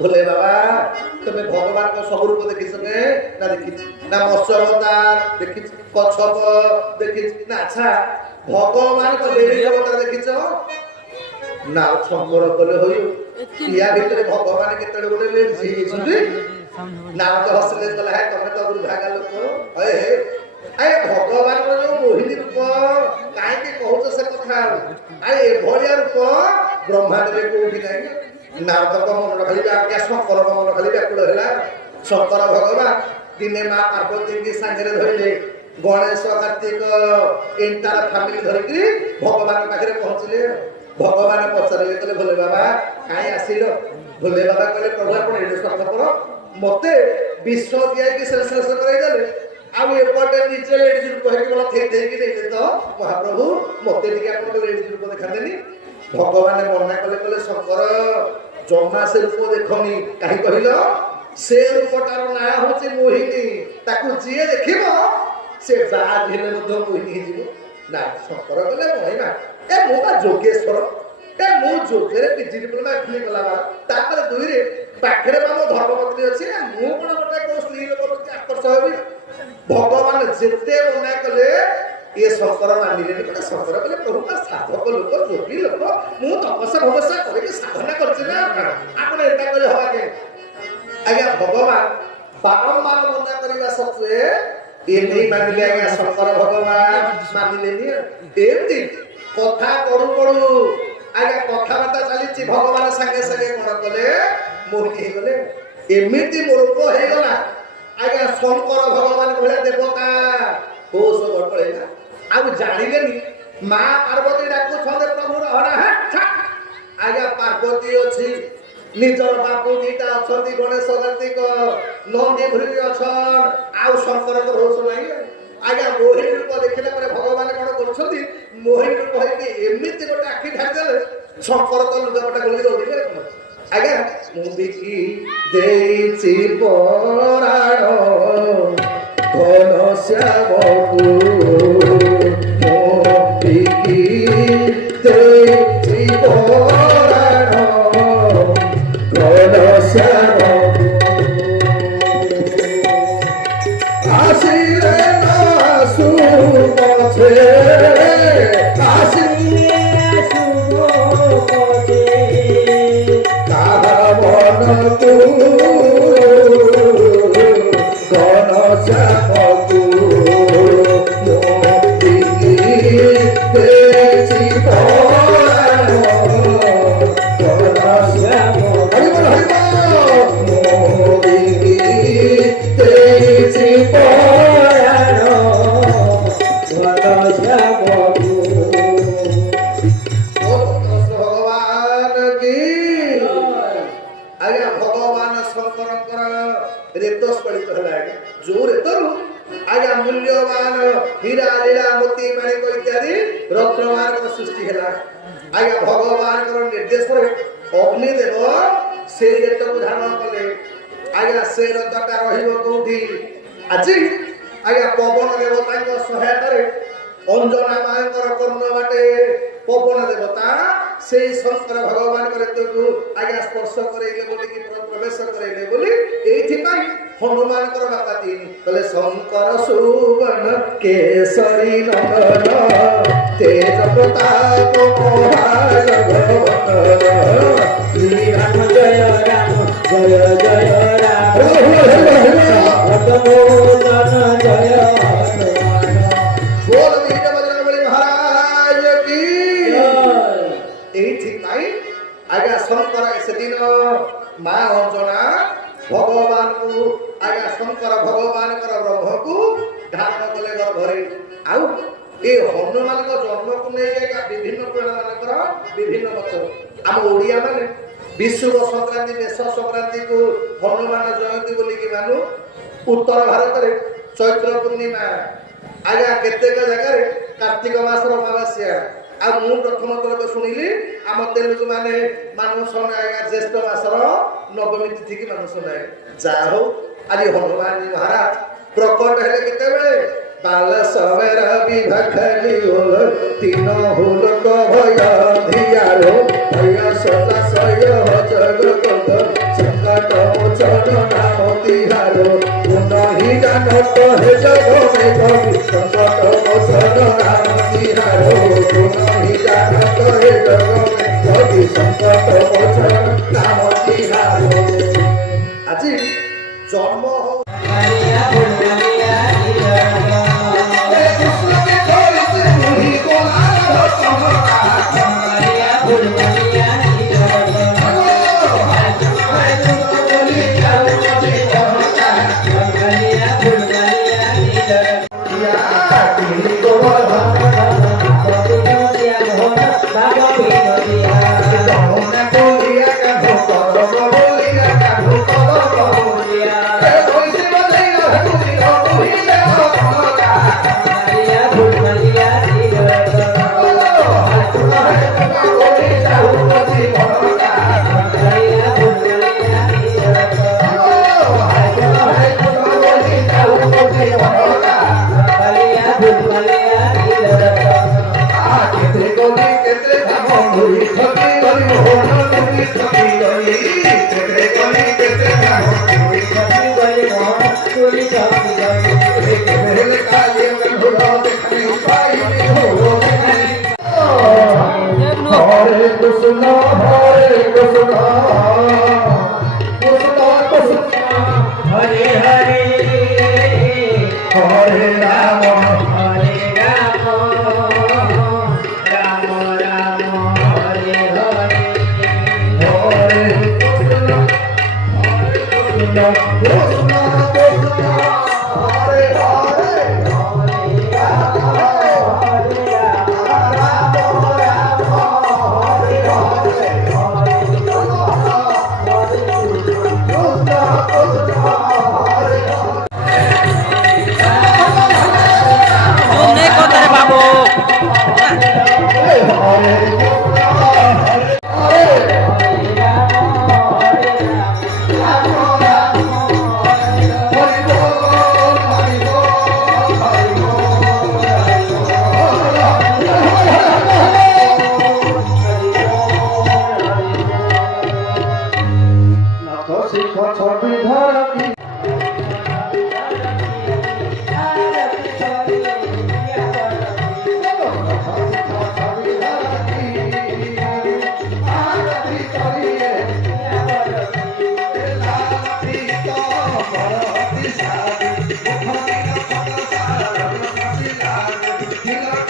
भोले बाबा तुम्हें भगवान को सब रूप देखी सके ना देखी ना मत्स्य अवतार देखी कच्छप देखी ना अच्छा भगवान को देवी अवतार देखी ना शंकर कले होई या भीतर भगवान केते गोटे लेडी छुटी ना तो हसले कला है तमे तो दुर्भागा लोक ए ए भगवान को जो मोहिनी रूप काहे के कहउछ से कथा ए भलिया रूप ब्रह्मांड रे कोठी नाही नारद मन रखली क्या शंकर मन रखली व्याकुल है शंकर भगवान दिने माँ पार्वती की सांगे धरले गणेश कार्तिक एंटार फैमिली धरिक भगवान पाखे पहुंचले भगवान पचारे कहले भोले बाबा कहीं आसिल भोले बाबा कहले प्रभु आप स्वार्थपर मत विश्व दिया शेष कर आउटे निजे लेडीज रूप तो महाप्रभु मत लेडीज रूप देखा भगवान मना कले कले शंकर जमा से रूप देखनी कहीं कहल से रूपटार ना हूँ मोहिनी ताकू जी देखो से मोहिनी ना शंकर कले महिमा ए मोटा जोगेश्वर ए मु जोगे पीजी डिप्लोमा एफिली गला तापर दुई रे पाखरे मो धर्मपत्नी अछि मु कोन गोटे को स्त्री लोक प्रति आकर्ष होबी भगवान जेते मना कले ये शंकर मानिले गोटे शंकर कले प्रभु का साधक लोक जोगी लोक मु तपस्या भवस्या करके साधना करछि ना आपण एटा कले हवा के आज्ञा भगवान बारंबार मना करबा सत्वे ये नहीं मानिले आज्ञा शंकर भगवान मानिले नि एमती कथा पडु पडु आज्ञा कथाबार्ता चली भगवान संगे संगे कोन कले मोहिनी हे गले एमिति मोरको हे गला आज्ञा शंकर भगवान भले देवता होश गटलेना आ जानिलेनी मां पार्वती डाकु छंदे प्रभु रहना है आज्ञा पार्वती अछि निजर बापू दीटा अछंती गणेश कार्तिक नंदी भुरी अछन आ शंकर को होश नाही आज्ञा मोहिनी रूप देखिला पर भगवान कोन करछथि मोहिनी रूप है कि एमिति गोटे आखि ढार देले शंकर तो लुगापटा गली दौड़िले आज्ञा मुंबिकी देछि पराण घन श्यामकु मुंबिकी देछि पराण घन श्यामकु आसिले नासु पछे शंकर सुवन केसरी नंदन तेज प्रताप महान भगवन श्री राम जय राम जय जय राम भगवान जय बोल वीर बजरंगबली महाराज की एथि पाई आज्ञा शंकर से दिन मां अंजना भगवान को आज्ञा शंकर भगवान ब्रह्म को धारण कले गर्भरे आउ ए हनुमान को जन्म को नहीं विभिन्न पुराण मानकर विभिन्न मत आम ओडिया माने विषुव संक्रांति मेष संक्रांति को हनुमान जयंती बोलिकी मानु उत्तर भारत रे चैत्र पूर्णिमा आज्ञा केतेक जगह कार्तिक मासर अमावास्या आ मु प्रथम थरक शुणिली आम तेलुगु माने मानुषण आज्ञा ज्येष्ठ मासर नवमी तिथि की मानुषण जा हो आज हनुमान जी महाराज प्रकट हेले केतेबेले बाल सवेर विभखली होल तीन होल को भय धियारो भय सदा सय जग कंद संकट मोचन नाम तिहारो पुनहि जानत हे जग में कवि संकट मोचन नाम तिहारो पुनहि जानत हे जग में कवि संकट मोचन नाम तिहारो आज जन्म हो